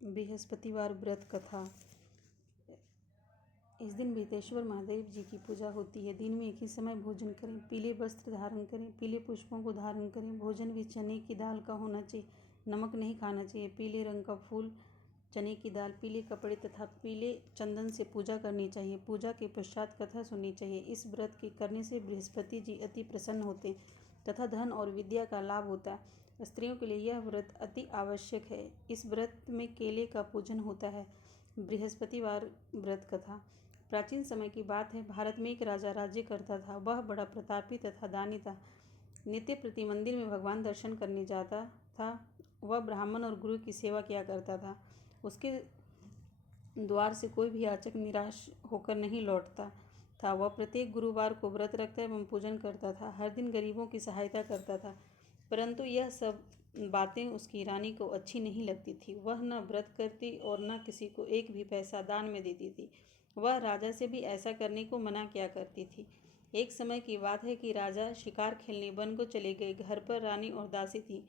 बृहस्पतिवार व्रत कथा। इस दिन बृहस्पति महादेव जी की पूजा होती है। दिन में एक ही समय भोजन करें, पीले वस्त्र धारण करें, पीले पुष्पों को धारण करें। भोजन भी चने की दाल का होना चाहिए, नमक नहीं खाना चाहिए। पीले रंग का फूल, चने की दाल, पीले कपड़े तथा पीले चंदन से पूजा करनी चाहिए। पूजा के पश्चात कथा सुननी चाहिए। इस व्रत के करने से बृहस्पति जी अति प्रसन्न होते तथा धन और विद्या का लाभ होता है। स्त्रियों के लिए यह व्रत अति आवश्यक है। इस व्रत में केले का पूजन होता है। बृहस्पतिवार व्रत कथा। प्राचीन समय की बात है। भारत में एक राजा राज्य करता था। वह बड़ा प्रतापी तथा दानी था। नित्य प्रति मंदिर में भगवान दर्शन करने जाता था। वह ब्राह्मण और गुरु की सेवा किया करता था। उसके द्वार से कोई भी याचक निराश होकर नहीं लौटता था। वह प्रत्येक गुरुवार को व्रत रखता एवं पूजन करता था। हर दिन गरीबों की सहायता करता था। परंतु यह सब बातें उसकी रानी को अच्छी नहीं लगती थी। वह न व्रत करती और न किसी को एक भी पैसा दान में देती थी। वह राजा से भी ऐसा करने को मना किया करती थी। एक समय की बात है कि राजा शिकार खेलने वन को चले गए। घर पर रानी और दासी थी।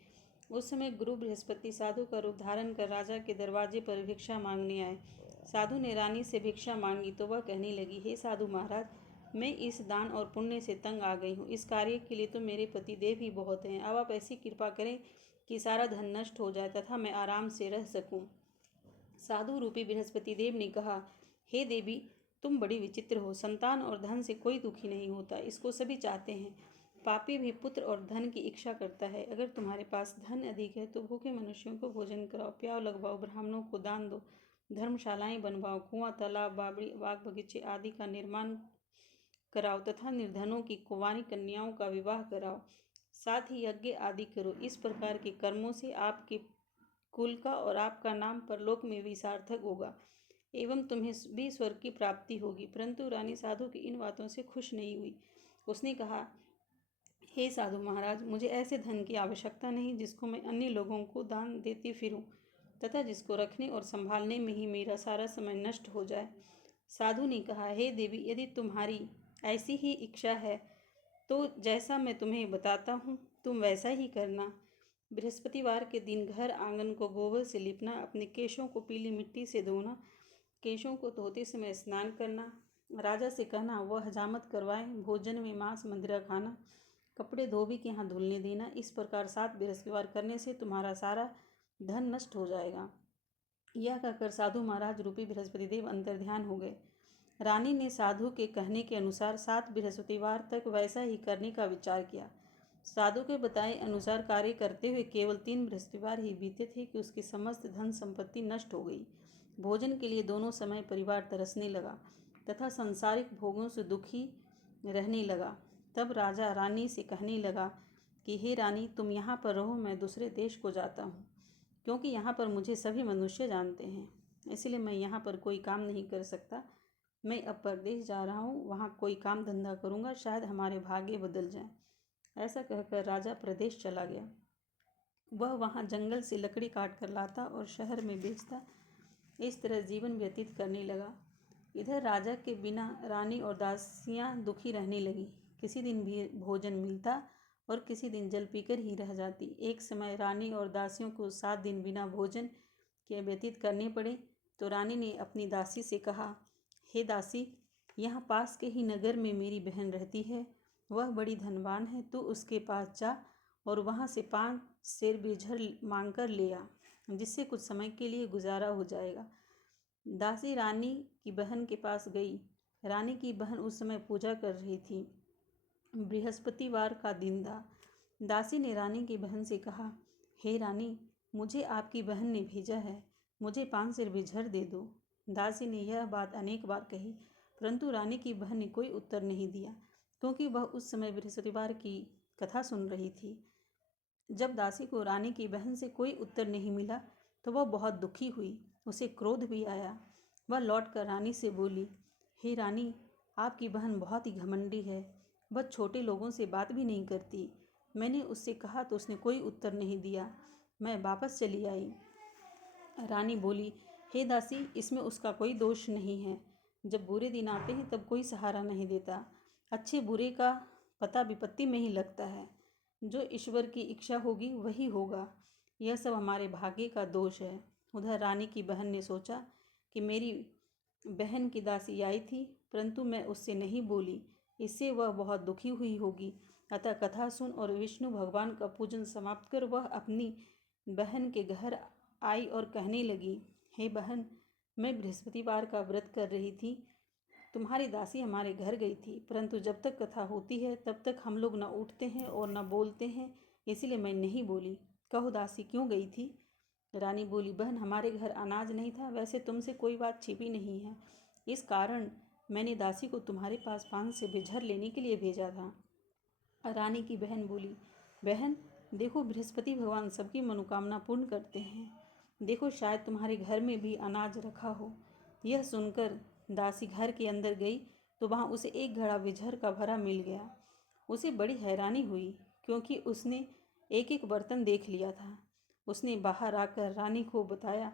उस समय गुरु बृहस्पति साधु का रूप धारण कर राजा के दरवाजे पर भिक्षा मांगने आए। साधु ने रानी से भिक्षा मांगी तो वह कहने लगी, हे साधु महाराज, मैं इस दान और पुण्य से तंग आ गई हूँ। इस कार्य के लिए तो मेरे पति देव ही बहुत हैं। अब आप ऐसी कृपा करें कि सारा धन नष्ट हो जाए तथा मैं आराम से रह सकूं। साधु रूपी बृहस्पति देव ने कहा, हे देवी, तुम बड़ी विचित्र हो। संतान और धन से कोई दुखी नहीं होता, इसको सभी चाहते हैं। पापी भी पुत्र और धन की इच्छा करता है। अगर तुम्हारे पास धन अधिक है तो भूखे मनुष्यों को भोजन कराओ, प्याव लगवाओ, ब्राह्मणों को दान दो, धर्मशालाएं बनवाओ, कुआं, तालाब, बाग बगीचे आदि का निर्माण कराओ तथा निर्धनों की कुंवारी कन्याओं का विवाह कराओ। साथ ही यज्ञ आदि करो। इस प्रकार के कर्मों से आपके कुल का और आपका नाम परलोक में भी सार्थक होगा एवं तुम्हें भी स्वर्ग की प्राप्ति होगी। परंतु रानी साधु की इन बातों से खुश नहीं हुई। उसने कहा, हे साधु महाराज, मुझे ऐसे धन की आवश्यकता नहीं जिसको मैं अन्य लोगों को दान देती फिरूं तथा जिसको रखने और संभालने में ही मेरा सारा समय नष्ट हो जाए। साधु ने कहा, हे देवी, यदि तुम्हारी ऐसी ही इच्छा है तो जैसा मैं तुम्हें बताता हूँ तुम वैसा ही करना। बृहस्पतिवार के दिन घर आंगन को गोबर से लिपना, अपने केशों को पीली मिट्टी से धोना, केशों को धोते समय स्नान करना, राजा से कहना वह हजामत करवाए, भोजन में मांस मदिरा खाना, कपड़े धोबी के यहाँ धुलने देना। इस प्रकार 7 बृहस्पतिवार करने से तुम्हारा सारा धन नष्ट हो जाएगा। यह कहकर साधु महाराज रूपी बृहस्पति देव अंतर्ध्यान हो गए। रानी ने साधु के कहने के अनुसार 7 बृहस्पतिवार तक वैसा ही करने का विचार किया। साधु के बताए अनुसार कार्य करते हुए केवल 3 बृहस्पतिवार ही बीते थे कि उसकी समस्त धन संपत्ति नष्ट हो गई। भोजन के लिए दोनों समय परिवार तरसने लगा तथा सांसारिक भोगों से दुखी रहने लगा। तब राजा रानी से कहने लगा कि हे रानी, तुम यहाँ पर रहो, मैं दूसरे देश को जाता हूँ, क्योंकि यहाँ पर मुझे सभी मनुष्य जानते हैं, इसलिए मैं यहाँ पर कोई काम नहीं कर सकता। मैं अब परदेश जा रहा हूँ, वहाँ कोई काम धंधा करूँगा, शायद हमारे भाग्य बदल जाएं। ऐसा कहकर राजा प्रदेश चला गया। वह वहाँ जंगल से लकड़ी काट कर लाता और शहर में बेचता। इस तरह जीवन व्यतीत करने लगा। इधर राजा के बिना रानी और दासियाँ दुखी रहने लगी। किसी दिन भी भोजन मिलता और किसी दिन जल पीकर ही रह जाती। एक समय रानी और दासियों को 7 दिन बिना भोजन के व्यतीत करने पड़े तो रानी ने अपनी दासी से कहा, हे दासी, यहाँ पास के ही नगर में मेरी बहन रहती है। वह बड़ी धनवान है। तू उसके पास जा और वहाँ से 5 सेर बिझर मांग कर ले आ, जिससे कुछ समय के लिए गुजारा हो जाएगा। दासी रानी की बहन के पास गई। रानी की बहन उस समय पूजा कर रही थी। बृहस्पतिवार का दिन था। दासी ने रानी की बहन से कहा, हे रानी, मुझे आपकी बहन ने भेजा है, मुझे 5 सेर बिझर दे दो। दासी ने यह बात अनेक बार कही, परंतु रानी की बहन ने कोई उत्तर नहीं दिया, क्योंकि वह उस समय बृहस्पतिवार की कथा सुन रही थी। जब दासी को रानी की बहन से कोई उत्तर नहीं मिला तो वह बहुत दुखी हुई। उसे क्रोध भी आया। वह लौटकर रानी से बोली, हे रानी, आपकी बहन बहुत ही घमंडी है। वह छोटे लोगों से बात भी नहीं करती। मैंने उससे कहा तो उसने कोई उत्तर नहीं दिया। मैं वापस चली आई। रानी बोली, हे दासी, इसमें उसका कोई दोष नहीं है। जब बुरे दिन आते हैं तब कोई सहारा नहीं देता। अच्छे बुरे का पता विपत्ति में ही लगता है। जो ईश्वर की इच्छा होगी वही होगा। यह सब हमारे भाग्य का दोष है। उधर रानी की बहन ने सोचा कि मेरी बहन की दासी आई थी, परंतु मैं उससे नहीं बोली, इससे वह बहुत दुखी हुई होगी। अतः कथा सुन और विष्णु भगवान का पूजन समाप्त कर वह अपनी बहन के घर आई और कहने लगी, हे बहन, मैं बृहस्पतिवार का व्रत कर रही थी। तुम्हारी दासी हमारे घर गई थी, परंतु जब तक कथा होती है तब तक हम लोग न उठते हैं और न बोलते हैं, इसलिए मैं नहीं बोली। कहो दासी क्यों गई थी? रानी बोली, बहन, हमारे घर अनाज नहीं था। वैसे तुमसे कोई बात छिपी नहीं है, इस कारण मैंने दासी को तुम्हारे पास पान से बिझर लेने के लिए भेजा था। रानी की बहन बोली, बहन देखो, बृहस्पति भगवान सबकी मनोकामना पूर्ण करते हैं। देखो, शायद तुम्हारे घर में भी अनाज रखा हो। यह सुनकर दासी घर के अंदर गई तो वहाँ उसे एक घड़ा बिझर का भरा मिल गया। उसे बड़ी हैरानी हुई, क्योंकि उसने एक एक बर्तन देख लिया था। उसने बाहर आकर रानी को बताया।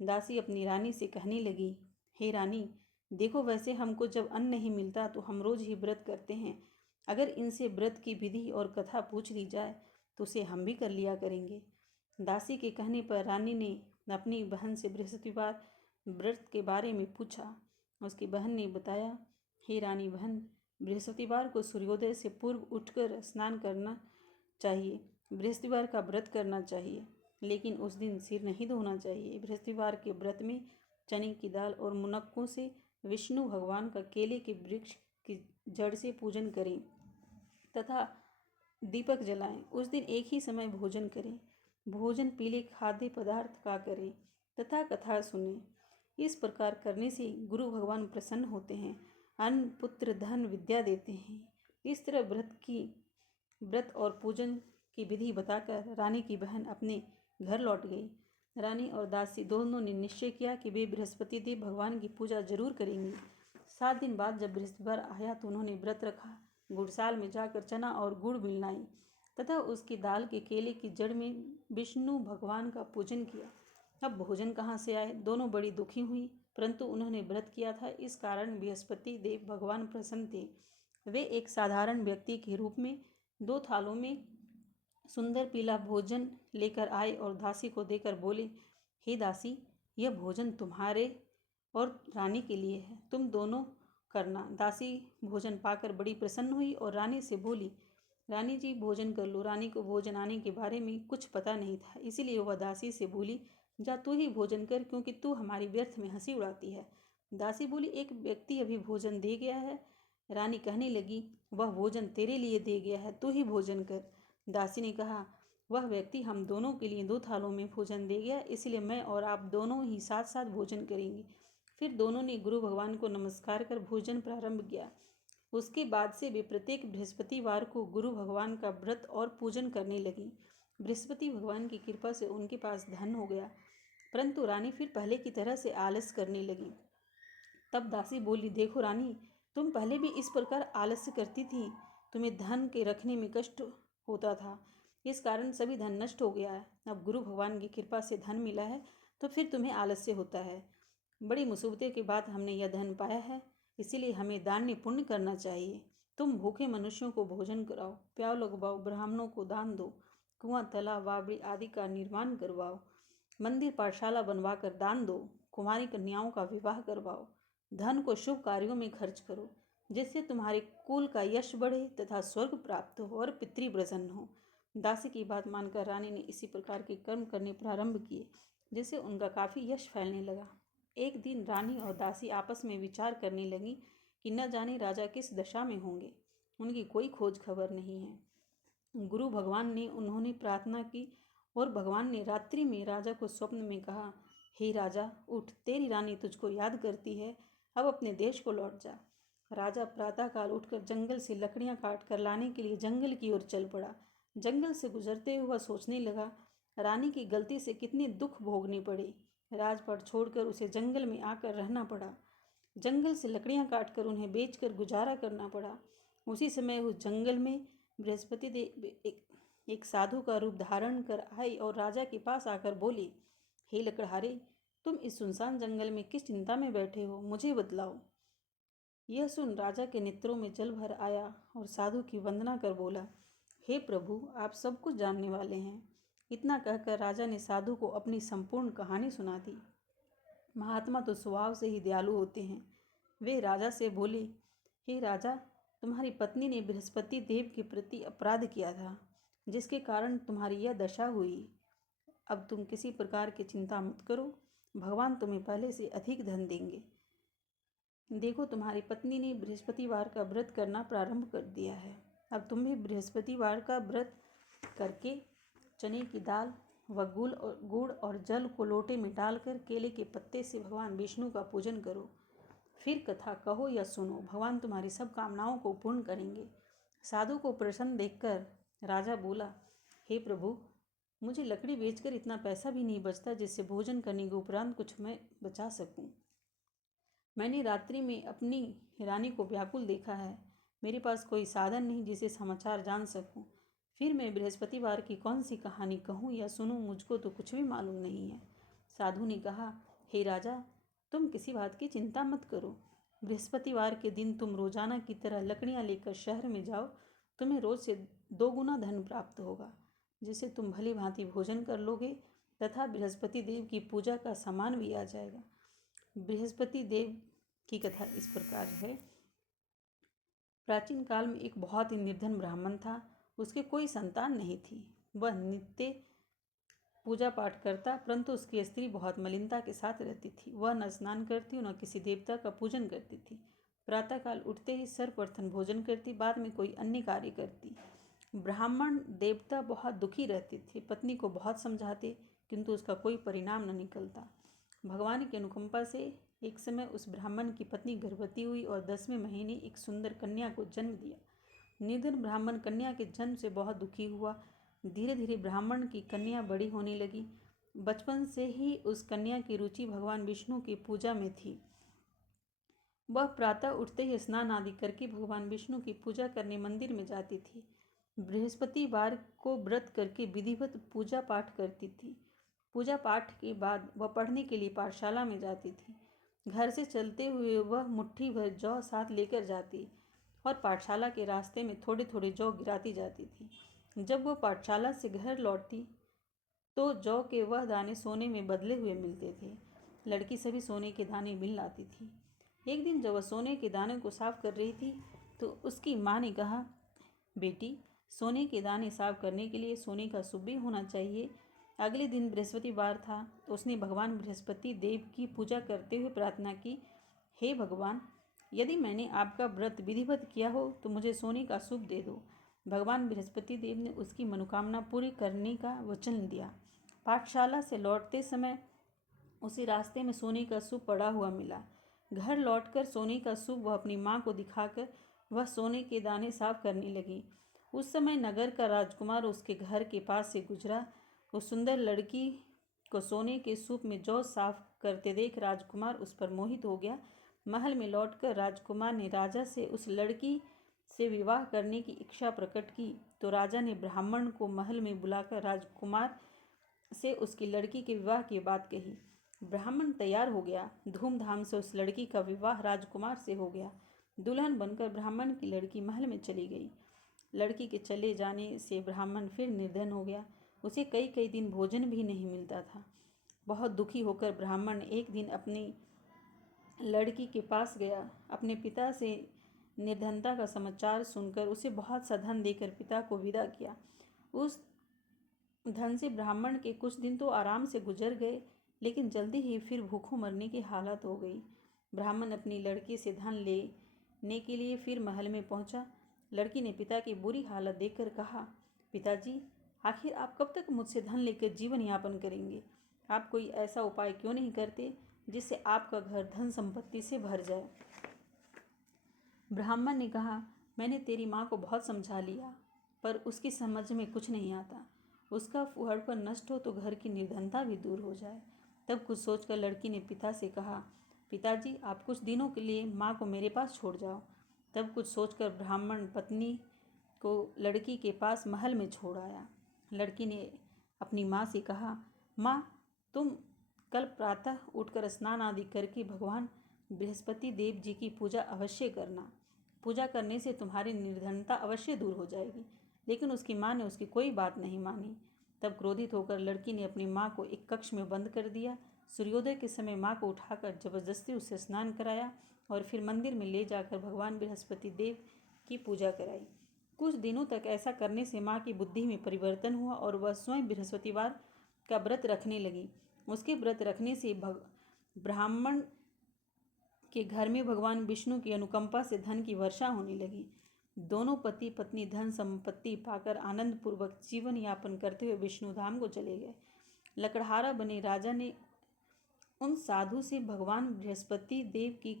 दासी अपनी रानी से कहने लगी, हे रानी, देखो, वैसे हमको जब अन्न नहीं मिलता तो हम रोज ही व्रत करते हैं। अगर इनसे व्रत की विधि और कथा पूछ ली जाए तो उसे हम भी कर लिया करेंगे। दासी के कहने पर रानी ने अपनी बहन से बृहस्पतिवार व्रत के बारे में पूछा। उसकी बहन ने बताया, हे रानी बहन, बृहस्पतिवार को सूर्योदय से पूर्व उठकर स्नान करना चाहिए। बृहस्पतिवार का व्रत करना चाहिए, लेकिन उस दिन सिर नहीं धोना चाहिए। बृहस्पतिवार के व्रत में चने की दाल और मुनक्कों से विष्णु भगवान का केले के वृक्ष की जड़ से पूजन करें तथा दीपक जलाएं। उस दिन एक ही समय भोजन करें। भोजन पीले खाद्य पदार्थ का करें तथा कथा सुनें। इस प्रकार करने से गुरु भगवान प्रसन्न होते हैं, अन्न, पुत्र, धन, विद्या देते हैं। इस तरह व्रत और पूजन की विधि बताकर रानी की बहन अपने घर लौट गई। रानी और दासी दोनों ने निश्चय किया कि वे बृहस्पति देव भगवान की पूजा जरूर करेंगी। 7 दिन बाद जब बृहस्पतिवार आया तो उन्होंने व्रत रखा। गुड़साल में जाकर चना और गुड़ मिलाई तथा उसकी दाल के केले की जड़ में विष्णु भगवान का पूजन किया। अब भोजन कहाँ से आए? दोनों बड़ी दुखी हुई, परंतु उन्होंने व्रत किया था, इस कारण बृहस्पति देव भगवान प्रसन्न थे। वे एक साधारण व्यक्ति के रूप में 2 थालों में सुंदर पीला भोजन लेकर आए और दासी को देकर बोले, हे दासी, यह भोजन तुम्हारे और रानी के लिए है, तुम दोनों करना। दासी भोजन पाकर बड़ी प्रसन्न हुई और रानी से बोली, रानी जी, भोजन कर लो। रानी को भोजन आने के बारे में कुछ पता नहीं था, इसीलिए वह दासी से बोली, जा तू ही भोजन कर, क्योंकि तू हमारी व्यर्थ में हंसी उड़ाती है। दासी बोली, एक व्यक्ति अभी भोजन दे गया है। रानी कहने लगी, वह भोजन तेरे लिए दे गया है, तू ही भोजन कर। दासी ने कहा, वह व्यक्ति हम दोनों के लिए 2 थालों में भोजन दे गया, इसलिए मैं और आप दोनों ही साथ साथ भोजन करेंगे। फिर दोनों ने गुरु भगवान को नमस्कार कर भोजन प्रारंभ किया। उसके बाद से वे प्रत्येक बृहस्पतिवार को गुरु भगवान का व्रत और पूजन करने लगी। बृहस्पति भगवान की कृपा से उनके पास धन हो गया, परंतु रानी फिर पहले की तरह से आलस करने लगी। तब दासी बोली, देखो रानी, तुम पहले भी इस प्रकार आलस्य करती थी। तुम्हें धन के रखने में कष्ट होता था, इस कारण सभी धन नष्ट हो गया है। अब गुरु भगवान की कृपा से धन मिला है तो फिर तुम्हें आलस्य होता है। बड़ी मुसीबतों के बाद हमने यह धन पाया है, इसीलिए हमें दान पुण्य करना चाहिए। तुम भूखे मनुष्यों को भोजन कराओ, प्याव लगवाओ, ब्राह्मणों को दान दो, कुआं, तालाब, बावड़ी आदि का निर्माण करवाओ, मंदिर पाठशाला बनवाकर दान दो, कुमारी कन्याओं का विवाह करवाओ, धन को शुभ कार्यों में खर्च करो, जिससे तुम्हारे कुल का यश बढ़े तथा स्वर्ग प्राप्त हो और पितृ प्रसन्न हो। दासी की बात मानकर रानी ने इसी प्रकार के कर्म करने प्रारंभ किए, जिससे उनका काफ़ी यश फैलने लगा। एक दिन रानी और दासी आपस में विचार करने लगी कि न जाने राजा किस दशा में होंगे, उनकी कोई खोज खबर नहीं है। गुरु भगवान ने उन्होंने प्रार्थना की और भगवान ने रात्रि में राजा को स्वप्न में कहा, हे राजा, उठ, तेरी रानी तुझको याद करती है, अब अपने देश को लौट जा। राजा प्रातःकाल उठकर जंगल से लकड़ियां काट कर लाने के लिए जंगल की ओर चल पड़ा। जंगल से गुजरते हुआ सोचने लगा, रानी की गलती से कितने दुख भोगने पड़े। राजपाट छोड़कर उसे जंगल में आकर रहना पड़ा। जंगल से लकड़ियां काटकर उन्हें बेचकर गुजारा करना पड़ा। उसी समय उस जंगल में बृहस्पति देव एक साधु का रूप धारण कर आई और राजा के पास आकर बोली, हे लकड़हारे, तुम इस सुनसान जंगल में किस चिंता में बैठे हो, मुझे बतलाओ। यह सुन राजा के नेत्रों में जल भर आया और साधु की वंदना कर बोला, हे प्रभु, आप सब कुछ जानने वाले हैं। इतना कहकर राजा ने साधु को अपनी संपूर्ण कहानी सुना दी। महात्मा तो स्वभाव से ही दयालु होते हैं। वे राजा से बोले, हे राजा, तुम्हारी पत्नी ने बृहस्पति देव के प्रति अपराध किया था, जिसके कारण तुम्हारी यह दशा हुई। अब तुम किसी प्रकार की चिंता मत करो, भगवान तुम्हें पहले से अधिक धन देंगे। देखो, तुम्हारी पत्नी ने बृहस्पतिवार का व्रत करना प्रारंभ कर दिया है। अब तुम भी बृहस्पतिवार का व्रत करके चने की दाल व गुड़ और जल को लोटे में डालकर केले के पत्ते से भगवान विष्णु का पूजन करो। फिर कथा कहो या सुनो, भगवान तुम्हारी सब कामनाओं को पूर्ण करेंगे। साधु को प्रसन्न देखकर राजा बोला, हे प्रभु, मुझे लकड़ी बेचकर इतना पैसा भी नहीं बचता जिससे भोजन करने के उपरांत कुछ मैं बचा सकूं। मैंने रात्रि में अपनी रानी को व्याकुल देखा है। मेरे पास कोई साधन नहीं जिसे समाचार जान सकूं। फिर मैं बृहस्पतिवार की कौन सी कहानी कहूँ या सुनूं, मुझको तो कुछ भी मालूम नहीं है। साधु ने कहा, हे राजा, तुम किसी बात की चिंता मत करो। बृहस्पतिवार के दिन तुम रोजाना की तरह लकड़ियाँ लेकर शहर में जाओ। तुम्हें रोज से 2 गुना धन प्राप्त होगा, जिससे तुम भली भांति भोजन कर लोगे तथा बृहस्पति देव की पूजा का सामान भी आ जाएगा। बृहस्पति देव की कथा इस प्रकार है। प्राचीन काल में एक बहुत ही निर्धन ब्राह्मण था। उसके कोई संतान नहीं थी। वह नित्य पूजा पाठ करता, परंतु उसकी स्त्री बहुत मलिनता के साथ रहती थी। वह न स्नान करती, न किसी देवता का पूजन करती थी। प्रातःकाल उठते ही सर्वप्रथम भोजन करती, बाद में कोई अन्य कार्य करती। ब्राह्मण देवता बहुत दुखी रहते थे। पत्नी को बहुत समझाते, किंतु उसका कोई परिणाम न निकलता। भगवान की अनुकंपा से एक समय उस ब्राह्मण की पत्नी गर्भवती हुई और 10वें महीने एक सुंदर कन्या को जन्म दिया। निर्धन ब्राह्मण कन्या के जन्म से बहुत दुखी हुआ। धीरे धीरे ब्राह्मण की कन्या बड़ी होने लगी। बचपन से ही उस कन्या की रुचि भगवान विष्णु की पूजा में थी। वह प्रातः उठते ही स्नान आदि करके भगवान विष्णु की पूजा करने मंदिर में जाती थी। बृहस्पतिवार को व्रत करके विधिवत पूजा पाठ करती थी। पूजा पाठ के बाद वह पढ़ने के लिए पाठशाला में जाती थी। घर से चलते हुए वह मुट्ठी भर जौ साथ लेकर जाती और पाठशाला के रास्ते में थोड़े थोड़े जौ गिराती जाती थी। जब वह पाठशाला से घर लौटती तो जौ के वह दाने सोने में बदले हुए मिलते थे। लड़की सभी सोने के दाने मिल लाती थी। एक दिन जब वह सोने के दाने को साफ कर रही थी तो उसकी माँ ने कहा, बेटी, सोने के दाने साफ करने के लिए सोने का सुब्बी होना चाहिए। अगले दिन बृहस्पतिवार था तो उसने भगवान बृहस्पति देव की पूजा करते हुए प्रार्थना की, हे भगवान, यदि मैंने आपका व्रत विधिवत किया हो तो मुझे सोने का सुप दे दो। भगवान बृहस्पति देव ने उसकी मनोकामना पूरी करने का वचन दिया। पाठशाला से लौटते समय उसी रास्ते में सोने का सूप पड़ा हुआ मिला। घर लौटकर सोने का सूप वह अपनी माँ को दिखाकर वह सोने के दाने साफ करने लगी। उस समय नगर का राजकुमार उसके घर के पास से गुजरा। उस सुंदर लड़की को सोने के सूप में जौ साफ करते देख राजकुमार उस पर मोहित हो गया। महल में लौटकर राजकुमार ने राजा से उस लड़की से विवाह करने की इच्छा प्रकट की तो राजा ने ब्राह्मण को महल में बुलाकर राजकुमार से उसकी लड़की के विवाह की बात कही। ब्राह्मण तैयार हो गया। धूमधाम से उस लड़की का विवाह राजकुमार से हो गया। दुल्हन बनकर ब्राह्मण की लड़की महल में चली गई। लड़की के चले जाने से ब्राह्मण फिर निर्धन हो गया। उसे कई कई दिन भोजन भी नहीं मिलता था। बहुत दुखी होकर ब्राह्मण एक दिन अपनी लड़की के पास गया। अपने पिता से निर्धनता का समाचार सुनकर उसे बहुत सा धन देकर पिता को विदा किया। उस धन से ब्राह्मण के कुछ दिन तो आराम से गुजर गए, लेकिन जल्दी ही फिर भूखों मरने की हालत हो गई। ब्राह्मण अपनी लड़की से धन लेने के लिए फिर महल में पहुंचा। लड़की ने पिता की बुरी हालत देखकर कहा, पिताजी, आखिर आप कब तक मुझसे धन लेकर जीवन यापन करेंगे? आप कोई ऐसा उपाय क्यों नहीं करते जिससे आपका घर धन संपत्ति से भर जाए? ब्राह्मण ने कहा, मैंने तेरी माँ को बहुत समझा लिया, पर उसकी समझ में कुछ नहीं आता। उसका फूहड़पन नष्ट हो तो घर की निर्धनता भी दूर हो जाए। तब कुछ सोचकर लड़की ने पिता से कहा, पिताजी, आप कुछ दिनों के लिए माँ को मेरे पास छोड़ जाओ। तब कुछ सोचकर ब्राह्मण पत्नी को लड़की के पास महल में छोड़ आया। लड़की ने अपनी माँ से कहा, माँ, तुम कल प्रातः उठकर स्नान आदि करके भगवान बृहस्पति देव जी की पूजा अवश्य करना। पूजा करने से तुम्हारी निर्धनता अवश्य दूर हो जाएगी। लेकिन उसकी माँ ने उसकी कोई बात नहीं मानी। तब क्रोधित होकर लड़की ने अपनी माँ को एक कक्ष में बंद कर दिया। सूर्योदय के समय माँ को उठाकर जबरदस्ती उससे स्नान कराया और फिर मंदिर में ले जाकर भगवान बृहस्पति देव की पूजा कराई। कुछ दिनों तक ऐसा करने से माँ की बुद्धि में परिवर्तन हुआ और वह स्वयं बृहस्पतिवार का व्रत रखने लगी। उसके व्रत रखने से ब्राह्मण के घर में भगवान विष्णु की अनुकंपा से धन की वर्षा होने लगी। दोनों पति पत्नी धन संपत्ति पाकर आनंद पूर्वक जीवन यापन करते हुए विष्णु धाम को चले गए। लकड़हारा बने राजा ने उन साधु से भगवान बृहस्पति देव की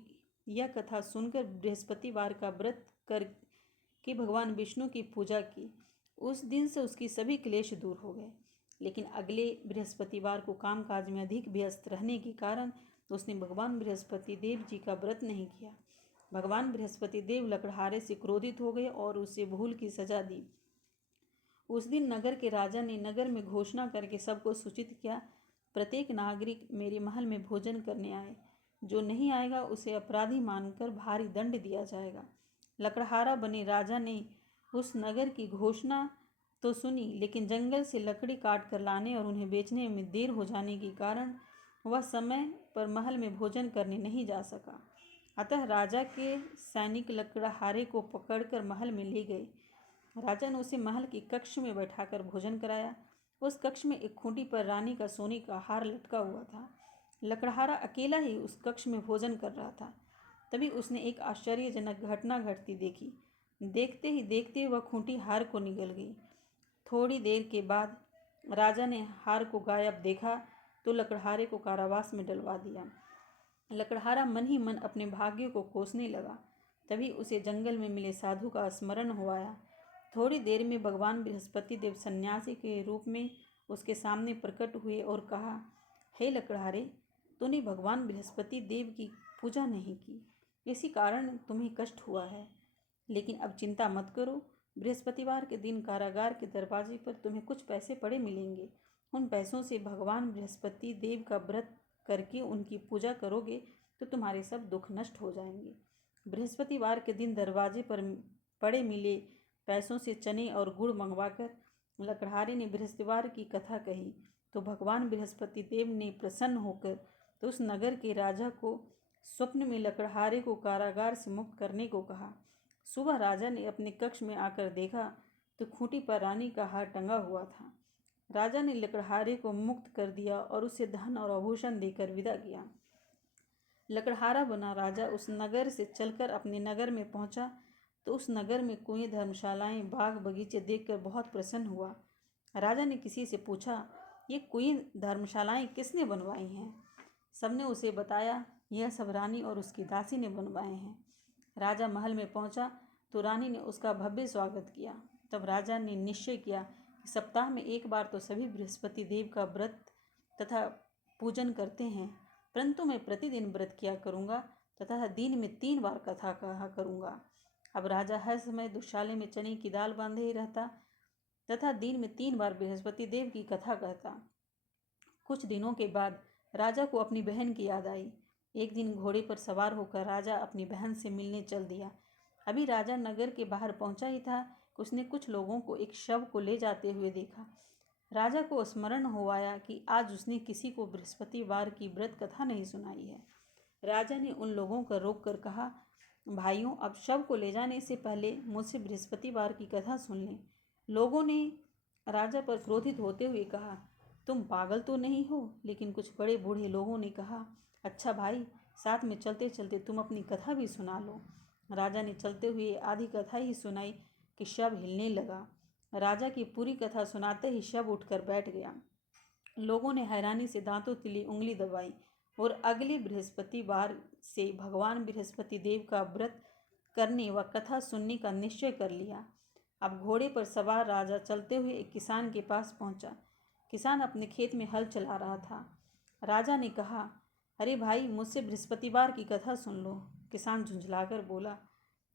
यह कथा सुनकर बृहस्पतिवार का व्रत करके भगवान विष्णु की पूजा की। उस दिन से उसकी सभी क्लेश दूर हो गए। लेकिन अगले बृहस्पतिवार को कामकाज में अधिक व्यस्त रहने के कारण उसने भगवान बृहस्पति देव जी का व्रत नहीं किया। भगवान बृहस्पति देव लकड़हारे से क्रोधित हो गए और उसे भूल की सजा दी। उस दिन नगर के राजा ने नगर में घोषणा करके सबको सूचित किया, प्रत्येक नागरिक मेरे महल में भोजन करने आए। जो नहीं आएगा उसे अपराधी मानकर भारी दंड दिया जाएगा। लकड़हारा बने राजा ने उस नगर की घोषणा तो सुनी, लेकिन जंगल से लकड़ी काट कर लाने और उन्हें बेचने में देर हो जाने के कारण वह समय पर महल में भोजन करने नहीं जा सका। अतः राजा के सैनिक लकड़हारे को पकड़कर महल में ले गए। राजा ने उसे महल के कक्ष में बैठाकर भोजन कराया। उस कक्ष में एक खूंटी पर रानी का सोने का हार लटका हुआ था। लकड़हारा अकेला ही उस कक्ष में भोजन कर रहा था। तभी उसने एक आश्चर्यजनक घटना घटती देखी। देखते ही देखते वह खूंटी हार को निगल गई। थोड़ी देर के बाद राजा ने हार को गायब देखा तो लकड़हारे को कारावास में डलवा दिया। लकड़हारा मन ही मन अपने भाग्य को कोसने लगा। तभी उसे जंगल में मिले साधु का स्मरण हो आया। थोड़ी देर में भगवान बृहस्पति देव सन्यासी के रूप में उसके सामने प्रकट हुए और कहा, हे लकड़हारे, तूने भगवान बृहस्पति देव की पूजा नहीं की, इसी कारण तुम्हें कष्ट हुआ है। लेकिन अब चिंता मत करो, बृहस्पतिवार के दिन कारागार के दरवाजे पर तुम्हें कुछ पैसे पड़े मिलेंगे। उन पैसों से भगवान बृहस्पति देव का व्रत करके उनकी पूजा करोगे तो तुम्हारे सब दुख नष्ट हो जाएंगे। बृहस्पतिवार के दिन दरवाजे पर पड़े मिले पैसों से चने और गुड़ मंगवाकर लकड़हारे ने बृहस्पतिवार की कथा कही तो भगवान बृहस्पति देव ने प्रसन्न होकर तो उस नगर के राजा को स्वप्न में लकड़हारे को कारागार से मुक्त करने को कहा। सुबह राजा ने अपने कक्ष में आकर देखा तो खूंटी पर रानी का हार टंगा हुआ था। राजा ने लकड़हारे को मुक्त कर दिया और उसे धन और आभूषण देकर विदा किया। लकड़हारा बना राजा उस नगर से चलकर अपने नगर में पहुंचा तो उस नगर में कुएं, धर्मशालाएं, बाग बगीचे देखकर बहुत प्रसन्न हुआ। राजा ने किसी से पूछा, ये कुएं, धर्मशालाएं किसने बनवाई हैं? सबने उसे बताया, यह सब रानी और उसकी दासी ने बनवाए हैं। राजा महल में पहुंचा तो रानी ने उसका भव्य स्वागत किया। तब राजा ने निश्चय किया कि सप्ताह में एक बार तो सभी बृहस्पति देव का व्रत तथा पूजन करते हैं, परंतु मैं प्रतिदिन व्रत किया करूँगा तथा दिन में 3 बार कथा कहा करूँगा। अब राजा हर समय दुशाले में चने की दाल बांधे ही रहता तथा दिन में 3 बार बृहस्पति देव की कथा कहता। कुछ दिनों के बाद राजा को अपनी बहन की याद आई। एक दिन घोड़े पर सवार होकर राजा अपनी बहन से मिलने चल दिया। अभी राजा नगर के बाहर पहुंचा ही था कि उसने कुछ लोगों को एक शव को ले जाते हुए देखा। राजा को स्मरण हो आया कि आज उसने किसी को बृहस्पतिवार की व्रत कथा नहीं सुनाई है। राजा ने उन लोगों को रोक कर कहा, भाइयों, अब शव को ले जाने से पहले मुझसे बृहस्पतिवार की कथा सुन लें। लोगों ने राजा पर क्रोधित होते हुए कहा, तुम पागल तो नहीं हो? लेकिन कुछ बड़े बूढ़े लोगों ने कहा, अच्छा भाई, साथ में चलते चलते तुम अपनी कथा भी सुना लो। राजा ने चलते हुए आधी कथा ही सुनाई कि शव हिलने लगा। राजा की पूरी कथा सुनाते ही शव उठकर बैठ गया। लोगों ने हैरानी से दांतों तले उंगली दबाई और अगले बृहस्पतिवार से भगवान बृहस्पति देव का व्रत करने व कथा सुनने का निश्चय कर लिया। अब घोड़े पर सवार राजा चलते हुए एक किसान के पास पहुंचा। किसान अपने खेत में हल चला रहा था। राजा ने कहा, अरे भाई, मुझसे बृहस्पतिवार की कथा सुन लो। किसान झुंझलाकर बोला,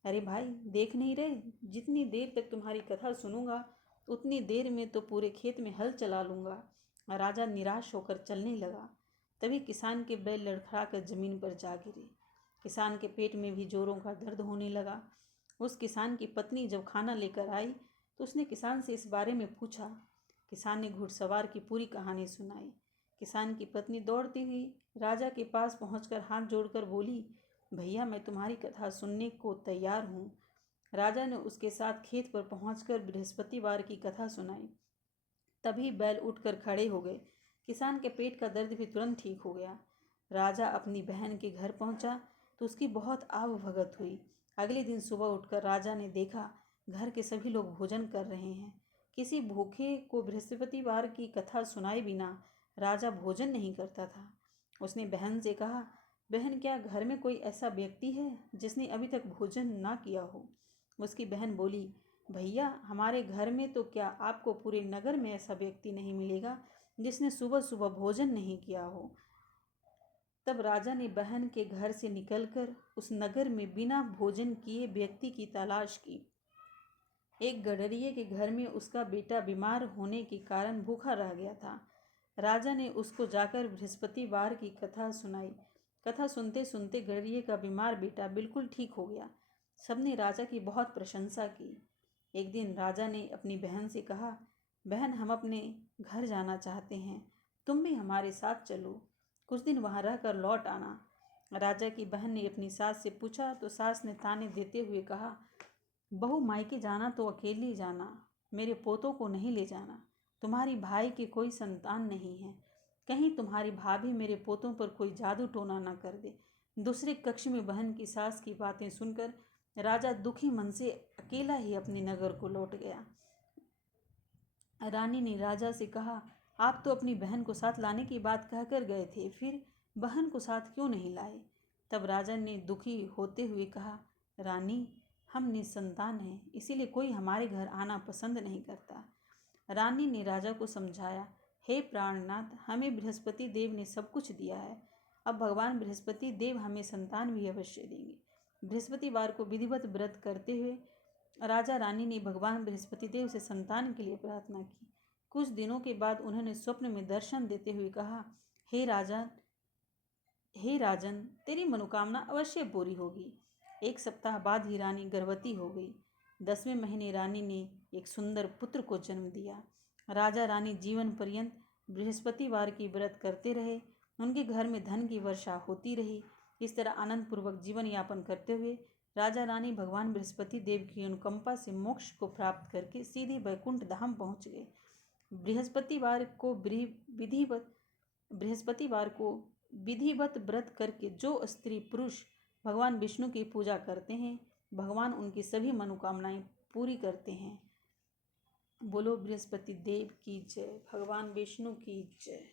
अरे भाई, देख नहीं रहे, जितनी देर तक तुम्हारी कथा सुनूंगा उतनी देर में तो पूरे खेत में हल चला लूँगा। राजा निराश होकर चलने लगा। तभी किसान के बैल लड़खड़ाकर जमीन पर जा गिरे। किसान के पेट में भी जोरों का दर्द होने लगा। उस किसान की पत्नी जब खाना लेकर आई तो उसने किसान से इस बारे में पूछा। किसान ने घुड़सवार की पूरी कहानी सुनाई। किसान की पत्नी दौड़ती हुई राजा के पास पहुंचकर हाथ जोड़कर बोली, भैया मैं तुम्हारी कथा सुनने को तैयार हूँ। राजा ने उसके साथ खेत पर पहुंचकर बृहस्पतिवार की कथा सुनाई। तभी बैल उठकर खड़े हो गए। किसान के पेट का दर्द भी तुरंत ठीक हो गया। राजा अपनी बहन के घर पहुंचा तो उसकी बहुत आवभगत हुई। अगले दिन सुबह उठकर राजा ने देखा घर के सभी लोग भोजन कर रहे हैं। किसी भूखे को बृहस्पतिवार की कथा सुनाए बिना राजा भोजन नहीं करता था। उसने बहन से कहा, बहन क्या घर में कोई ऐसा व्यक्ति है जिसने अभी तक भोजन ना किया हो? उसकी बहन बोली, भैया हमारे घर में तो क्या आपको पूरे नगर में ऐसा व्यक्ति नहीं मिलेगा जिसने सुबह सुबह भोजन नहीं किया हो। तब राजा ने बहन के घर से निकलकर उस नगर में बिना भोजन किए व्यक्ति की तलाश की। एक गडरिये के घर में उसका बेटा बीमार होने के कारण भूखा रह गया था। राजा ने उसको जाकर बृहस्पतिवार की कथा सुनाई। कथा सुनते सुनते गडरिये का बीमार बेटा बिल्कुल ठीक हो गया। सबने राजा की बहुत प्रशंसा की। एक दिन राजा ने अपनी बहन से कहा, बहन हम अपने घर जाना चाहते हैं, तुम भी हमारे साथ चलो, कुछ दिन वहाँ रहकर लौट आना। राजा की बहन ने अपनी सास से पूछा तो सास ने ताने देते हुए कहा, बहू मायके जाना तो अकेली जाना, मेरे पोतों को नहीं ले जाना। तुम्हारी भाई की कोई संतान नहीं है, कहीं तुम्हारी भाभी मेरे पोतों पर कोई जादू टोना न कर दे। दूसरे कक्ष में बहन की सास की बातें सुनकर राजा दुखी मन से अकेला ही अपने नगर को लौट गया। रानी ने राजा से कहा, आप तो अपनी बहन को साथ लाने की बात कहकर गए थे, फिर बहन को साथ क्यों नहीं लाए? तब राजा ने दुखी होते हुए कहा, रानी हम निसंतान हैं, इसीलिए कोई हमारे घर आना पसंद नहीं करता। रानी ने राजा को समझाया, हे प्राणनाथ, हमें बृहस्पति देव ने सब कुछ दिया है, अब भगवान बृहस्पति देव हमें संतान भी अवश्य देंगे। बृहस्पतिवार को विधिवत व्रत करते हुए राजा रानी ने भगवान बृहस्पति देव से संतान के लिए प्रार्थना की। कुछ दिनों के बाद उन्होंने स्वप्न में दर्शन देते हुए कहा, हे राजन तेरी मनोकामना अवश्य पूरी होगी। एक सप्ताह बाद ही रानी गर्भवती हो गई। 10वें महीने रानी ने एक सुंदर पुत्र को जन्म दिया। राजा रानी जीवन पर्यंत बृहस्पतिवार की व्रत करते रहे। उनके घर में धन की वर्षा होती रही। इस तरह आनंद पूर्वक जीवन यापन करते हुए राजा रानी भगवान बृहस्पति देव की अनुकंपा से मोक्ष को प्राप्त करके सीधे वैकुंठ धाम पहुँच गए। बृहस्पतिवार को विधिवत व्रत करके जो स्त्री पुरुष भगवान विष्णु की पूजा करते हैं, भगवान उनकी सभी मनोकामनाएं पूरी करते हैं। बोलो बृहस्पति देव की जय, भगवान विष्णु की जय।